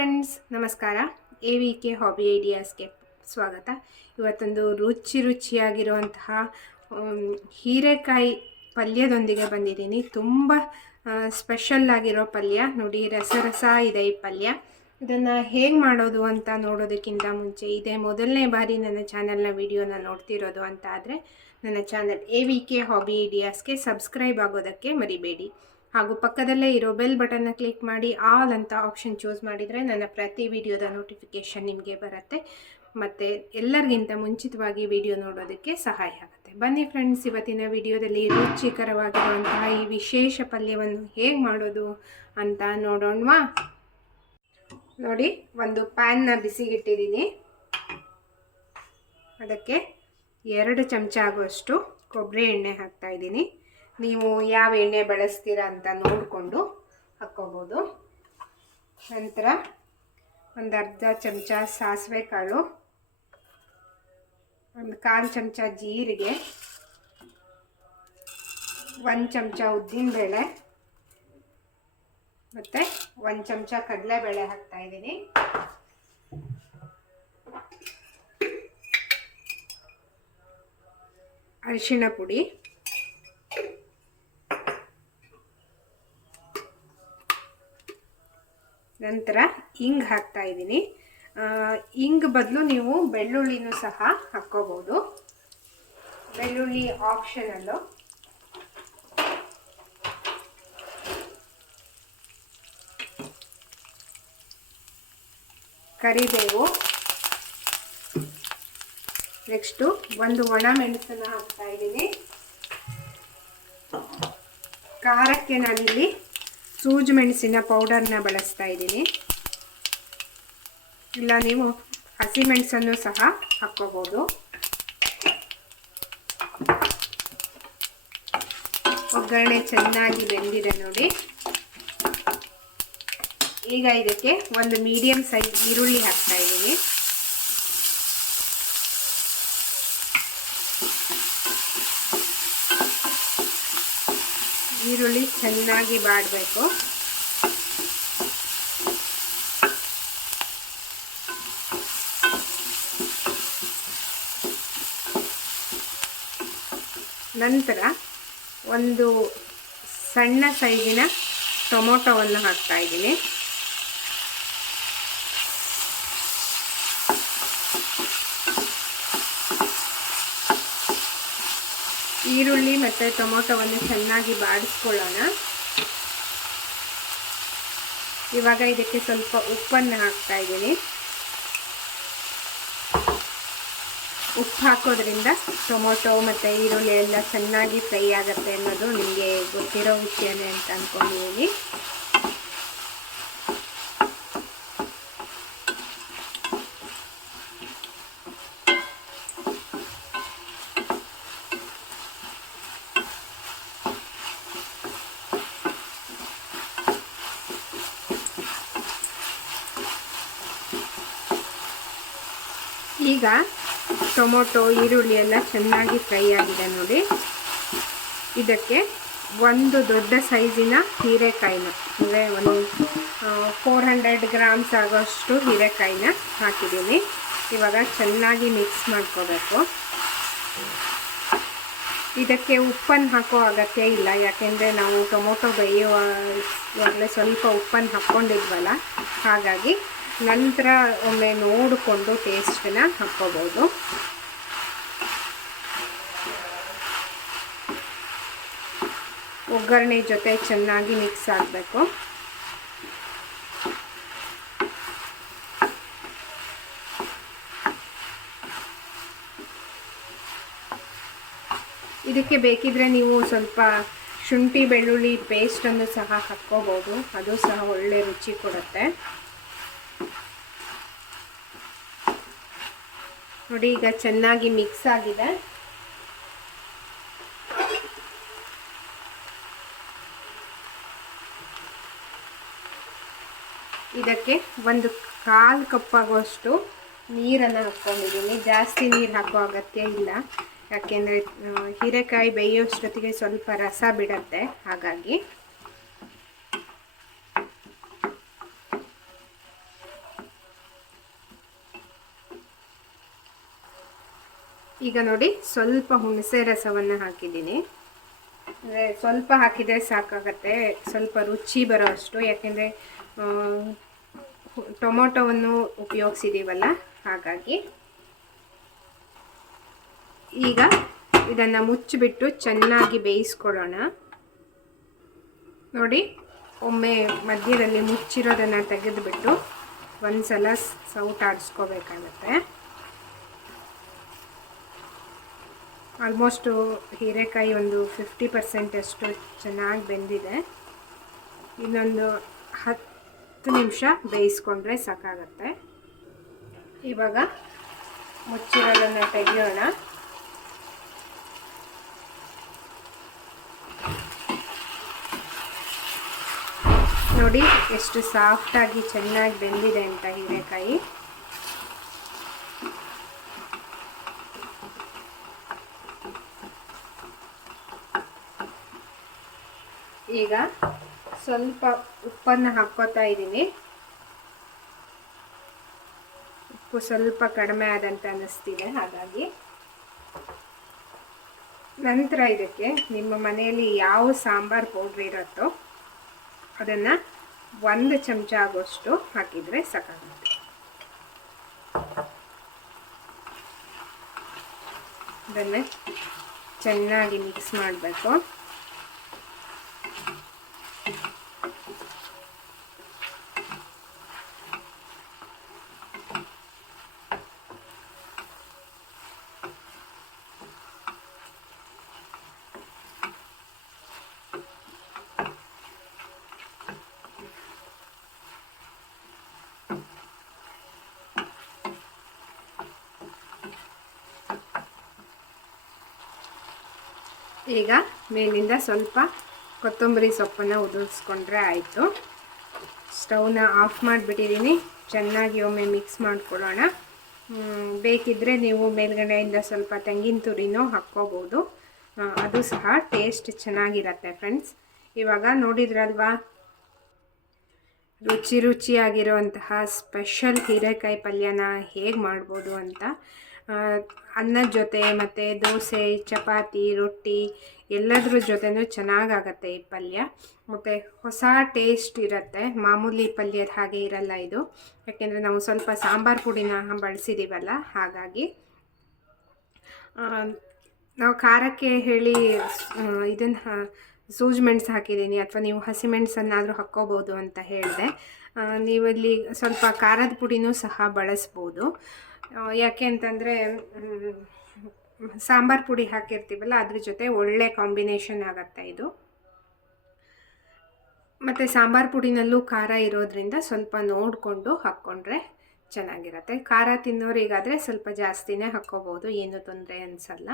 ನಮಸ್ಕಾರ. A V K hobby ಐಡಿಯಾಸ್ಗೆ ಸ್ವಾಗತ. ಇವತ್ತೊಂದು ರುಚಿ ರುಚಿಯಾಗಿರುವಂತಹ ಹೀರೆಕಾಯಿ ಪಲ್ಯದೊಂದಿಗೆ ಬಂದಿದ್ದೀನಿ. ತುಂಬ ಸ್ಪೆಷಲ್ ಆಗಿರೋ ಪಲ್ಯ. ನೋಡಿ ರಸ ರಸ ಇದೆ ಈ ಪಲ್ಯ. ಇದನ್ನು ಹೇಗೆ ಮಾಡೋದು ಅಂತ ನೋಡೋದಕ್ಕಿಂತ ಮುಂಚೆ, ಇದೇ ಮೊದಲನೇ ಬಾರಿ ನನ್ನ ಚಾನಲ್ನ ವಿಡಿಯೋನ ನೋಡ್ತಿರೋದು ಅಂತ ಆದರೆ ನನ್ನ channel A V K hobby ಐಡಿಯಾಸ್ಗೆ subscribe ಆಗೋದಕ್ಕೆ ಮರಿಬೇಡಿ. ಹಾಗೂ ಪಕ್ಕದಲ್ಲೇ ಇರೋ ಬೆಲ್ ಬಟನ್ನ ಕ್ಲಿಕ್ ಮಾಡಿ ಆಲ್ ಅಂತ ಆಪ್ಷನ್ ಚೂಸ್ ಮಾಡಿದರೆ ನನ್ನ ಪ್ರತಿ ವಿಡಿಯೋದ ನೋಟಿಫಿಕೇಷನ್ ನಿಮಗೆ ಬರುತ್ತೆ. ಮತ್ತು ಎಲ್ಲರಿಗಿಂತ ಮುಂಚಿತವಾಗಿ ವಿಡಿಯೋ ನೋಡೋದಕ್ಕೆ ಸಹಾಯ ಆಗುತ್ತೆ. ಬನ್ನಿ ಫ್ರೆಂಡ್ಸ್, ಇವತ್ತಿನ ವಿಡಿಯೋದಲ್ಲಿ ರುಚಿಕರವಾಗಿರುವಂತಹ ಈ ವಿಶೇಷ ಪಲ್ಯವನ್ನು ಹೇಗೆ ಮಾಡೋದು ಅಂತ ನೋಡೋಣವಾ? ನೋಡಿ, ಒಂದು ಪ್ಯಾನ್ನ ಬಿಸಿಗಿಟ್ಟಿದ್ದೀನಿ. ಅದಕ್ಕೆ ಎರಡು ಚಮಚ ಆಗುವಷ್ಟು ಕೊಬ್ಬರಿ ಎಣ್ಣೆ ಹಾಕ್ತಾ ಇದ್ದೀನಿ. ನೀವು ಯಾವ ಎಣ್ಣೆ ಬಳಸ್ತೀರಾ ಅಂತ ನೋಡಿಕೊಂಡು ಹಾಕ್ಕೋಬೋದು. ನಂತರ ಒಂದು ಅರ್ಧ ಚಮಚ ಸಾಸಿವೆ ಕಾಳು ಒಂದು ಕಾಲು ಚಮಚ ಜೀರಿಗೆ, ಒಂದು ಚಮಚ ಉದ್ದಿನಬೇಳೆ ಮತ್ತು ಒಂದು ಚಮಚ ಕಡಲೆಬೇಳೆ ಹಾಕ್ತಾ ಇದ್ದೀನಿ. ಅರಿಶಿಣ ಪುಡಿ. ನಂತರ ಇಂಗ್ ಹಾಕ್ತಾ ಇದ್ದೀನಿ. ಇಂಗ್ ಬದಲು ನೀವು ಬೆಳ್ಳುಳ್ಳಿನೂ ಸಹ ಹಾಕ್ಕೋಬೋದು. ಬೆಳ್ಳುಳ್ಳಿ ಆಪ್ಷನಲ್ಲು ಕರಿಬೇವು. ನೆಕ್ಸ್ಟು ಒಂದು ಒಣ ಮೆಣಸನ್ನು ಹಾಕ್ತಾ ಇದ್ದೀನಿ. ಖಾರಕ್ಕೆ ನಾನಿಲ್ಲಿ ಸೂಜು ಮೆಣಸಿನ ಪೌಡರ್ನ ಬಳಸ್ತಾ ಇದ್ದೀನಿ. ಇಲ್ಲ, ನೀವು ಹಸಿಮೆಣಸನ್ನು ಸಹ ಹಾಕ್ಕೋಬೋದು. ಒಗ್ಗರಣೆ ಚೆನ್ನಾಗಿ ಬೆಂದಿದೆ ನೋಡಿ. ಈಗ ಇದಕ್ಕೆ ಒಂದು ಮೀಡಿಯಂ ಸೈಜ್ ಈರುಳ್ಳಿ ಹಾಕ್ತಾ ಇದ್ದೀನಿ. ಈರುಳ್ಳಿ ಚೆನ್ನಾಗಿ ಬಾಡಬೇಕು. ನಂತರ ಒಂದು ಸಣ್ಣ ಸೈಜಿನ ಟೊಮೊಟೊವನ್ನು ಹಾಕ್ತಾ ಇದ್ದೀನಿ. ಈರುಳ್ಳಿ ಮತ್ತು ಟೊಮೊಟೊವನ್ನು ಚೆನ್ನಾಗಿ ಬಾಡಿಸ್ಕೊಳ್ಳೋಣ. ಇವಾಗ ಇದಕ್ಕೆ ಸ್ವಲ್ಪ ಉಪ್ಪನ್ನು ಹಾಕ್ತಾ ಇದ್ದೀನಿ. ಉಪ್ಪು ಹಾಕೋದ್ರಿಂದ ಟೊಮೊಟೊ ಮತ್ತು ಈರುಳ್ಳಿ ಎಲ್ಲ ಚೆನ್ನಾಗಿ ಫ್ರೈ ಆಗುತ್ತೆ ಅನ್ನೋದು ನಿಮಗೆ ಗೊತ್ತಿರೋ ವಿಷಯನೇ ಅಂತ ಅಂದ್ಕೊಂಡಿದ್ದೀನಿ ಈಗ ಟೊಮೊಟೊ, ಈರುಳ್ಳಿ ಎಲ್ಲ ಚೆನ್ನಾಗಿ ಫ್ರೈ ಆಗಿದೆ ನೋಡಿ. ಇದಕ್ಕೆ ಒಂದು ದೊಡ್ಡ ಸೈಜಿನ ಹೀರೆಕಾಯಿನ, ಅಂದರೆ ಒಂದು ಫೋರ್ ಹಂಡ್ರೆಡ್ ಗ್ರಾಮ್ಸ್ ಆಗೋಷ್ಟು ಹೀರೆಕಾಯಿನ ಹಾಕಿದ್ದೀನಿ. ಇವಾಗ ಚೆನ್ನಾಗಿ ಮಿಕ್ಸ್ ಮಾಡ್ಕೋಬೇಕು. ಇದಕ್ಕೆ ಉಪ್ಪನ್ನು ಹಾಕೋ ಅಗತ್ಯ ಇಲ್ಲ, ಯಾಕೆಂದರೆ ನಾವು ಟೊಮೊಟೊ ಬೇಯುವಾಗಲೇ ಸ್ವಲ್ಪ ಉಪ್ಪನ್ನು ಹಾಕ್ಕೊಂಡಿದ್ವಲ್ಲ, ಹಾಗಾಗಿ ನಂತರ ಒಮ್ಮೆ ನೋಡಿಕೊಂಡು ಟೇಸ್ಟನ್ನ ಹಾಕ್ಕೋಬೋದು. ಒಗ್ಗರಣೆ ಜೊತೆ ಚೆನ್ನಾಗಿ ಮಿಕ್ಸ್ ಆಗಬೇಕು. ಇದಕ್ಕೆ ಬೇಕಿದ್ರೆ ನೀವು ಸ್ವಲ್ಪ ಶುಂಠಿ ಬೆಳ್ಳುಳ್ಳಿ ಪೇಸ್ಟನ್ನು ಸಹ ಹಾಕ್ಕೋಬೋದು. ಅದು ಸಹ ಒಳ್ಳೆ ರುಚಿ ಕೊಡುತ್ತೆ. ನೋಡಿ, ಈಗ ಚೆನ್ನಾಗಿ ಮಿಕ್ಸ್ ಆಗಿದೆ. ಇದಕ್ಕೆ ಒಂದು ಕಾಲು ಕಪ್ ಆಗುವಷ್ಟು ನೀರನ್ನು ಹಾಕ್ಕೊಂಡಿದ್ದೀನಿ. ಜಾಸ್ತಿ ನೀರು ಹಾಕೋ ಅಗತ್ಯ ಇಲ್ಲ. ಯಾಕೆಂದರೆ ಹೀರೆಕಾಯಿ ಬೇಯೋಷ್ಟೊತ್ತಿಗೆ ಸ್ವಲ್ಪ ರಸ ಬಿಡತ್ತೆ. ಹಾಗಾಗಿ ಈಗ ನೋಡಿ ಸ್ವಲ್ಪ ಹುಣಸೆ ರಸವನ್ನು ಹಾಕಿದ್ದೀನಿ. ಅಂದರೆ ಸ್ವಲ್ಪ ಹಾಕಿದರೆ ಸಾಕಾಗತ್ತೆ, ಸ್ವಲ್ಪ ರುಚಿ ಬರೋ ಅಷ್ಟು. ಯಾಕೆಂದರೆ ಟೊಮೊಟೊವನ್ನು ಉಪಯೋಗಿಸಿದ್ದೀವಲ್ಲ ಹಾಗಾಗಿ. ಈಗ ಇದನ್ನು ಮುಚ್ಚಿಬಿಟ್ಟು ಚೆನ್ನಾಗಿ ಬೇಯಿಸ್ಕೊಳ್ಳೋಣ. ನೋಡಿ, ಒಮ್ಮೆ ಮಧ್ಯದಲ್ಲಿ ಮುಚ್ಚಿರೋದನ್ನು ತೆಗೆದುಬಿಟ್ಟು ಒಂದು ಸಲ ಸೌಟ್ ಆಡಿಸ್ಕೋಬೇಕಾಗತ್ತೆ. ಆಲ್ಮೋಸ್ಟು ಹೀರೆಕಾಯಿ ಒಂದು ಫಿಫ್ಟಿ ಪರ್ಸೆಂಟಷ್ಟು ಚೆನ್ನಾಗಿ ಬೆಂದಿದೆ. ಇನ್ನೊಂದು ಹತ್ತು ನಿಮಿಷ ಬೇಯಿಸ್ಕೊಂಡ್ರೆ ಸಾಕಾಗತ್ತೆ. ಇವಾಗ ಮುಚ್ಚಿರೋದನ್ನು ತೆಗೆಯೋಣ. ನೋಡಿ ಎಷ್ಟು ಸಾಫ್ಟಾಗಿ ಚೆನ್ನಾಗಿ ಬೆಂದಿದೆ ಅಂತ ಹೀರೆಕಾಯಿ. ಈಗ ಸ್ವಲ್ಪ ಉಪ್ಪನ್ನು ಹಾಕ್ಕೋತಾ ಇದ್ದೀನಿ. ಉಪ್ಪು ಸ್ವಲ್ಪ ಕಡಿಮೆ ಆದಂತ ಅನ್ನಿಸ್ತಿದೆ, ಹಾಗಾಗಿ. ನಂತರ ಇದಕ್ಕೆ ನಿಮ್ಮ ಮನೆಯಲ್ಲಿ ಯಾವ ಸಾಂಬಾರು ಪೌಡ್ರ್ ಇರುತ್ತೋ ಅದನ್ನು ಒಂದು ಚಮಚ ಆಗೋಷ್ಟು ಹಾಕಿದರೆ ಸಾಕಾಗುತ್ತೆ. ಅದನ್ನು ಚೆನ್ನಾಗಿ ಮಿಕ್ಸ್ ಮಾಡಬೇಕು. ಈಗ ಮೇಲಿಂದ ಸ್ವಲ್ಪ ಕೊತ್ತಂಬರಿ ಸೊಪ್ಪನ್ನು ಉದುರಿಸ್ಕೊಂಡ್ರೆ ಆಯಿತು. ಸ್ಟವ್ನ ಆಫ್ ಮಾಡಿಬಿಟ್ಟಿದ್ದೀನಿ. ಚೆನ್ನಾಗಿ ಒಮ್ಮೆ ಮಿಕ್ಸ್ ಮಾಡಿಕೊಡೋಣ ಬೇಕಿದ್ದರೆ ನೀವು ಮೇಲ್ಗಡೆಯಿಂದ ಸ್ವಲ್ಪ ತೆಂಗಿನ ತುರಿನೂ ಹಾಕ್ಕೋಬೋದು. ಅದು ಸಹ ಟೇಸ್ಟ್ ಚೆನ್ನಾಗಿರತ್ತೆ ಫ್ರೆಂಡ್ಸ್. ಇವಾಗ ನೋಡಿದ್ರಲ್ವಾ? ರುಚಿ ರುಚಿಯಾಗಿರುವಂತಹ ಸ್ಪೆಷಲ್ ಹೀರೆಕಾಯಿ ಪಲ್ಯನ ಹೇಗೆ ಮಾಡ್ಬೋದು ಅಂತ. ಅನ್ನದ ಜೊತೆ ಮತ್ತು ದೋಸೆ, ಚಪಾತಿ, ರೊಟ್ಟಿ ಎಲ್ಲದ್ರ ಜೊತೆನೂ ಚೆನ್ನಾಗಾಗತ್ತೆ ಈ ಪಲ್ಯ. ಮತ್ತು ಹೊಸ ಟೇಸ್ಟ್ ಇರುತ್ತೆ. ಮಾಮೂಲಿ ಪಲ್ಯದ ಹಾಗೆ ಇರಲ್ಲ ಇದು. ಯಾಕೆಂದರೆ ನಾವು ಸ್ವಲ್ಪ ಸಾಂಬಾರು ಪುಡಿನ ಬಳಸಿದ್ದೀವಲ್ಲ ಹಾಗಾಗಿ. ನಾವು ಖಾರಕ್ಕೆ ಹೇಳಿ ಇದನ್ನು ಸೂಜ್ ಮೆಣಸು ಹಾಕಿದ್ದೀನಿ ಅಥವಾ ನೀವು ಹಸಿಮೆಣಸನ್ನಾದರೂ ಹಾಕ್ಕೋಬೋದು ಅಂತ ಹೇಳಿದೆ. ನೀವಲ್ಲಿ ಸ್ವಲ್ಪ ಖಾರದ ಪುಡಿನೂ ಸಹ ಬಳಸ್ಬೋದು. ಯಾಕೆ ಅಂತಂದರೆ ಸಾಂಬಾರು ಪುಡಿ ಹಾಕಿರ್ತೀವಲ್ಲ, ಅದ್ರ ಜೊತೆ ಒಳ್ಳೆ ಕಾಂಬಿನೇಷನ್ ಆಗುತ್ತೆ ಇದು. ಮತ್ತು ಸಾಂಬಾರು ಪುಡಿನಲ್ಲೂ ಖಾರ ಇರೋದ್ರಿಂದ ಸ್ವಲ್ಪ ನೋಡಿಕೊಂಡು ಹಾಕ್ಕೊಂಡ್ರೆ ಚೆನ್ನಾಗಿರುತ್ತೆ. ಖಾರ ತಿನ್ನೋರಿಗಾದರೆ ಸ್ವಲ್ಪ ಜಾಸ್ತಿನೇ ಹಾಕ್ಕೋಬೋದು, ಏನೂ ತೊಂದರೆ ಅನಿಸಲ್ಲ.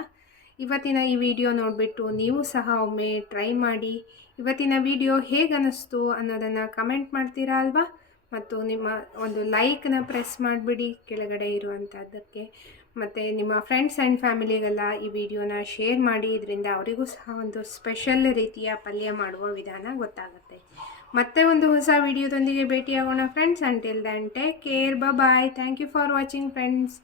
ಇವತ್ತಿನ ಈ ವಿಡಿಯೋ ನೋಡಿಬಿಟ್ಟು ನೀವು ಸಹ ಒಮ್ಮೆ ಟ್ರೈ ಮಾಡಿ. ಇವತ್ತಿನ ವಿಡಿಯೋ ಹೇಗೆ ಅನ್ನಿಸ್ತು ಅನ್ನೋದನ್ನು ಕಮೆಂಟ್ ಮಾಡ್ತೀರಾ ಅಲ್ವಾ? ಮತ್ತು ನಿಮ್ಮ ಒಂದು ಲೈಕ್ನ ಪ್ರೆಸ್ ಮಾಡಿಬಿಡಿ ಕೆಳಗಡೆ ಇರುವಂಥದ್ದಕ್ಕೆ ಮತ್ತು ನಿಮ್ಮ ಫ್ರೆಂಡ್ಸ್ ಆ್ಯಂಡ್ ಫ್ಯಾಮಿಲಿಗೆಲ್ಲ ಈ ವಿಡಿಯೋನ ಶೇರ್ ಮಾಡಿ. ಇದರಿಂದ ಅವರಿಗೂ ಸಹ ಒಂದು ಸ್ಪೆಷಲ್ ರೀತಿಯ ಪಲ್ಯ ಮಾಡುವ ವಿಧಾನ ಗೊತ್ತಾಗುತ್ತೆ. ಮತ್ತೆ ಒಂದು ಹೊಸ ವಿಡಿಯೋದೊಂದಿಗೆ ಭೇಟಿಯಾಗೋಣ friends. Until then take care bye thank you for watching friends